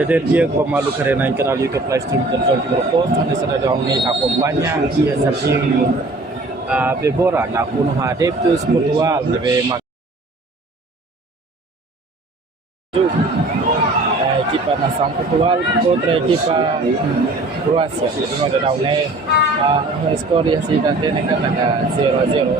Desde dia que o maluco era em canal YouTube live stream televisão de propósito, nessa região me acompanha e essa Bebora na kuno adeptos Portugal deve equipa nação Portugal contra a equipa Croácia. Jadi ada daunnya skor yang sih dan dia kan ada 0-0.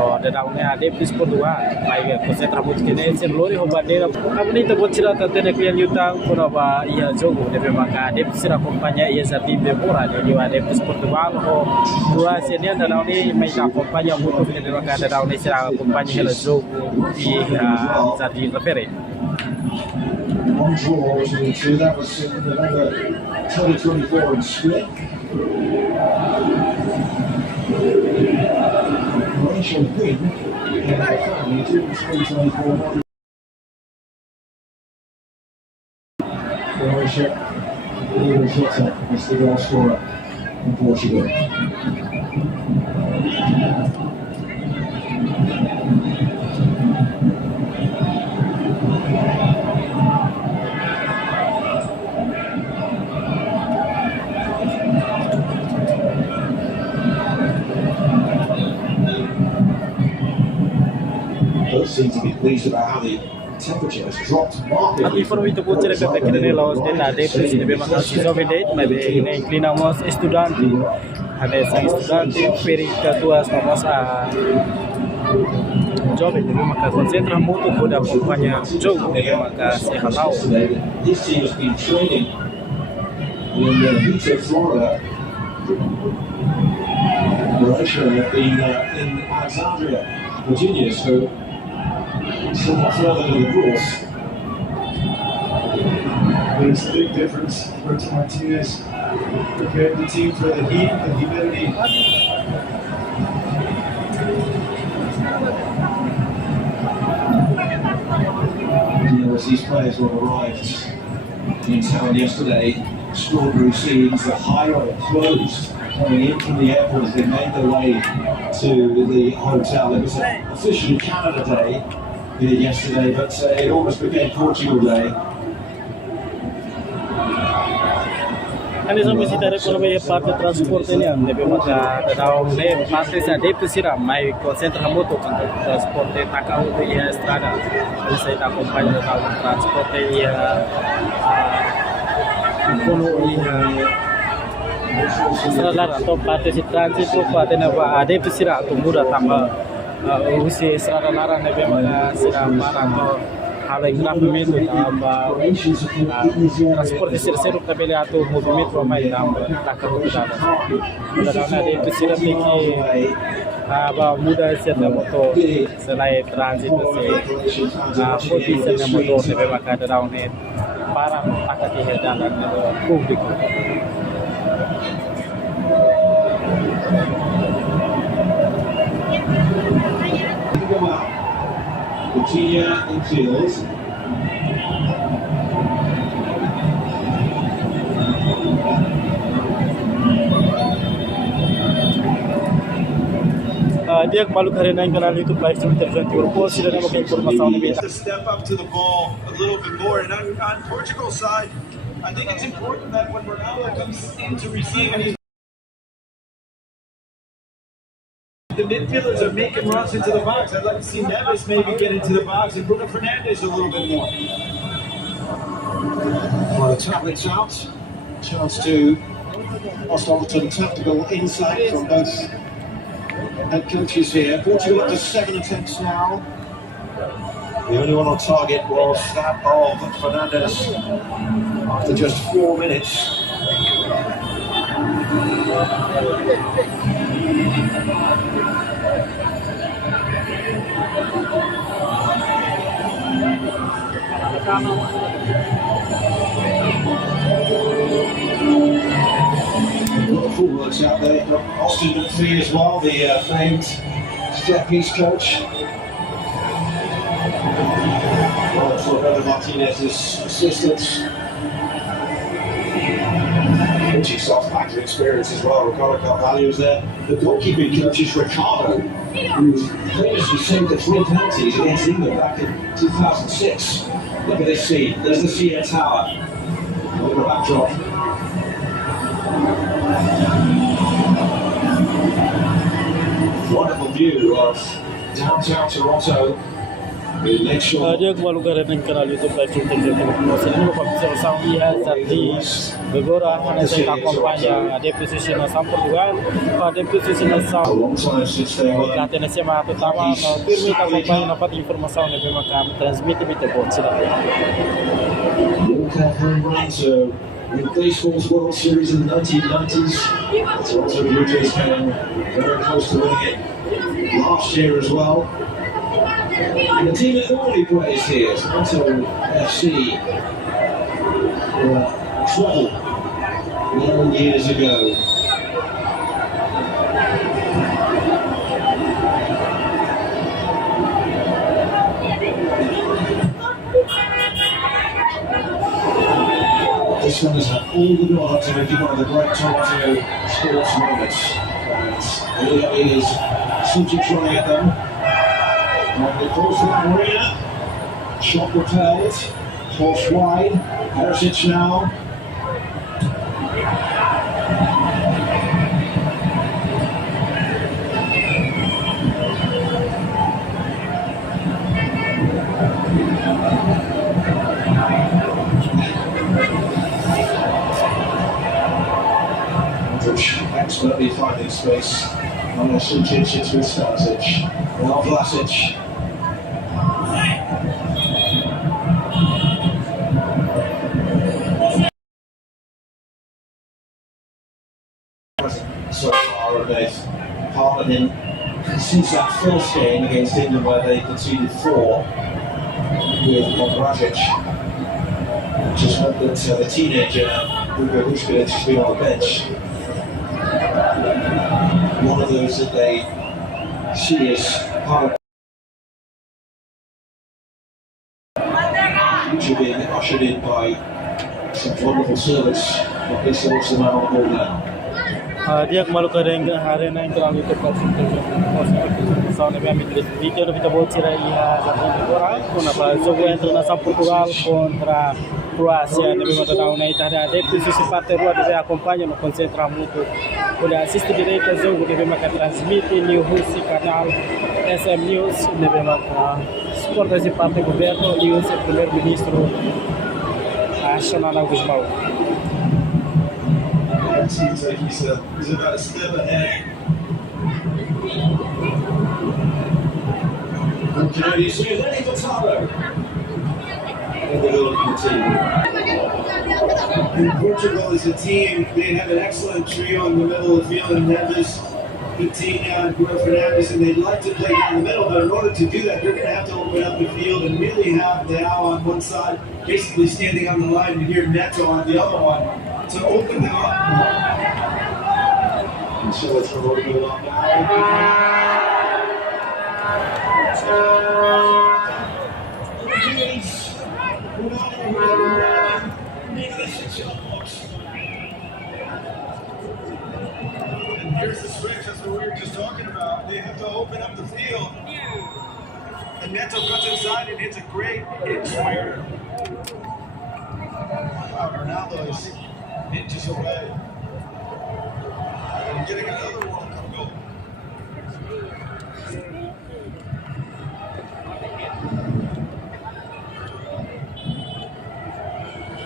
Oh, ada daunnya adeptos Portugal. Baik, konsentrasi muito que nem lori bandeira. Abni to bocira tante ne klian yutang kono ba ia jogo deve maka adeptos sira acompanha ia Jardim Bebora jadi adeptos Portugal ho Croácia ne ada daunnya mai acompanha muito que deve maka ada daunnya sira acompanha hela jogo di Jardim Bebora. One draw between the two. That was in November 2024 in Split. Croatia win in the family 2024. Croatia leading Jota is the goal scorer in Portugal. Seem to be pleased about how the temperature has dropped markedly. Aqui foram muito bom tirar que aqui nele os de nada depois de bem mais jovem mas bem inclinamos estudante ada sang estudante perita tuas vamos a jovem deve maka concentra muito pada acompanhar jogo deve maka se halau. This team has been training in Vita, Florida. Croatia have been in Alexandria, Virginia, so not further than the course. There's a big difference. Roberto Martinez prepared the team for the heat, the humidity. As these players were arrived in town yesterday, Strawberry scenes, the highway closed coming in from the airport as they made their way to the hotel. It was officially Canada Day yesterday, but it almost became Portugal Day. Ani sama si dari kono be parte transporte ni ande be maka daun ne parte sa de pesira mai concentra muito con transporte takau de estrada. Ele sai da companhia da transporte kono estrada atau parte si transit ko parte na ba ade pesira to muda tamba usi estrada lara ne be maka sira para to hal yang movimento tamba transporte terceiro também ato movimento mais tamba takau da na de pesira que aba muda certa motor selain transit se poti certa motor ne be maka daun ne para takati jalan publik. Coutinho in field. Dia kembali ke arena kanal YouTube live stream television Tiurpo sudah ada informasi yang lebih. To step up to the ball a little bit more, and on Portugal's side, I think it's important that when Ronaldo comes in to receive, the midfielders are making runs into the box. I'd like to see Neves maybe get into the box and Bruno Fernandes a little bit more. Well, the tablets out. Chance to hostile some tactical insight from both head coaches here. Portugal up to 7 attempts now. The only one on target was that of Fernandes after just 4 minutes. Forwards out there, got Austin McPhee as well, the famed set-piece coach. For Roberto Martinez's assistants. Which is soft back experience as well. Ricardo Carvalho is there. The goalkeeping coach is Ricardo, who famously saved the 3 penalties against England back in 2006. Look at this scene. There's the CN Tower. with the backdrop. Wonderful view of downtown Toronto. With Lakeshore. Dia keluar lugar dengan kanal YouTube live stream terjadi ini bukan bisa ia jadi beberapa hanya saya acompanha de position São Portugal pada posisi A São long time since they were Latena sema pertama firme acompanha na parte informação ne bema kam transmite bite bot sila walk-off home run to win baseball's World Series in the 1990s. Toronto Blue Jays came very close to winning it last year as well. And the team that normally plays here, Toronto FC, were trouble 11 years ago. This one has had all the build-up to making one of the great Toronto sports moments. And here is Suji trying at them. And the close to the arena. Shot repelled. Horse wide. Perisic now. Expertly finding space. On Sujic into Stasic. Now Vlasic. So far of they've partnered him since that first game against England where they conceded 4 with Dragic. Just meant that the teenager Hugo Vuskovic has been on the bench. One of those that they see as part of future being ushered in by some wonderful service. But this is the man on the ball now. dia kembali ke arena yang terlalu tepat soalnya kami terus video kita buat cerai ia agora kuna jogo entre nação Portugal contra Croácia deve matar down aí tá de posisi parte rua deve acompanha no concentra muito olha assiste direito jogo deve matar transmite news canal SM News deve matar sport esse parte governo news primeiro-ministro Nacional Augusto Mau. It seems like he's about a step ahead. Okay, you see Lenny Furtado in the middle of the team. And Portugal is a team, they have an excellent trio in the middle of the field, and Neves, Coutinho, and Bruno Fernandes, and they'd like to play down the middle, but in order to do that, they're going to have to open up the field and really have Leao on one side, basically standing on the line, and here Neto on the other one, to open them up. And so it's going up now. And here's the switch, that's what we were just talking about. They have to open up the field. And Neto cuts inside and hits a great hit square. Ronaldo is inches away. And getting another World Cup goal.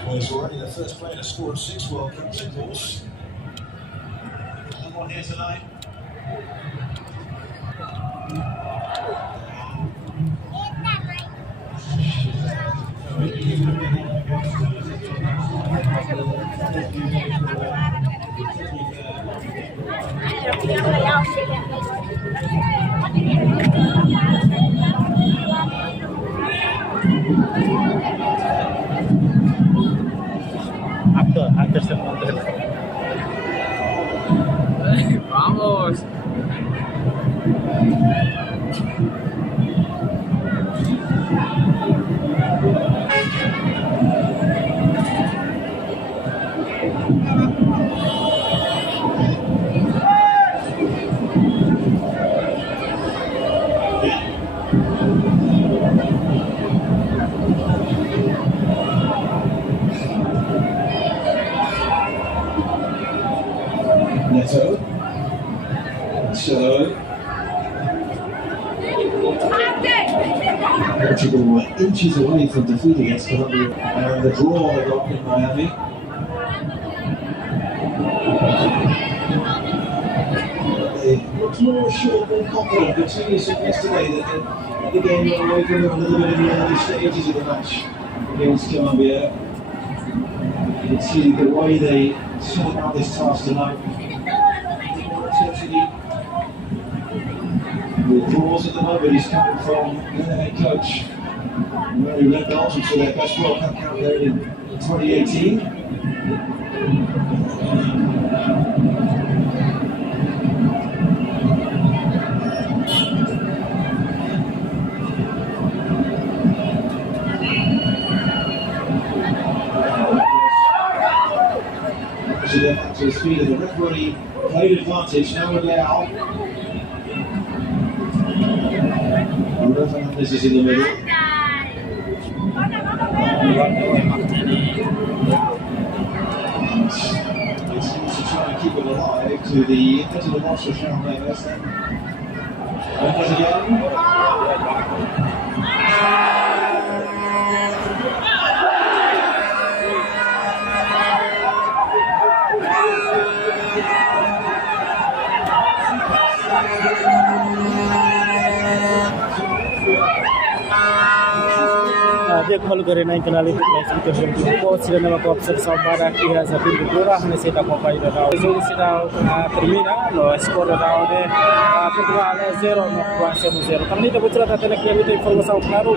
Well, he's already the first player to score 6 World Cups, of course. Someone here tonight. Actor semangat. Vamos. Neto. So Portugal were inches away from defeat against Colombia, and the draw they got in Miami. They looked more sure, more confident. But Tunisia said yesterday that the game got away from them a little bit in the early stages of the match against Colombia. You can see the way they set about this task tonight. The draws at the moment is coming from their head coach, who led Belgium to their best World Cup campaign in 2018. So they're back to the speed of the referee, played advantage, now allow. Fernandes is in the middle. It seems to try and keep it alive to the edge of the box for Sharon Neves. Neves again. देखभाल गरेन इकनाले classification grupo sila na mag-observe para kaya sa pintura na sila compared na so sila termina no score daw de Portugal 0 no Croacia 0 tamni to butura ta tele informação claro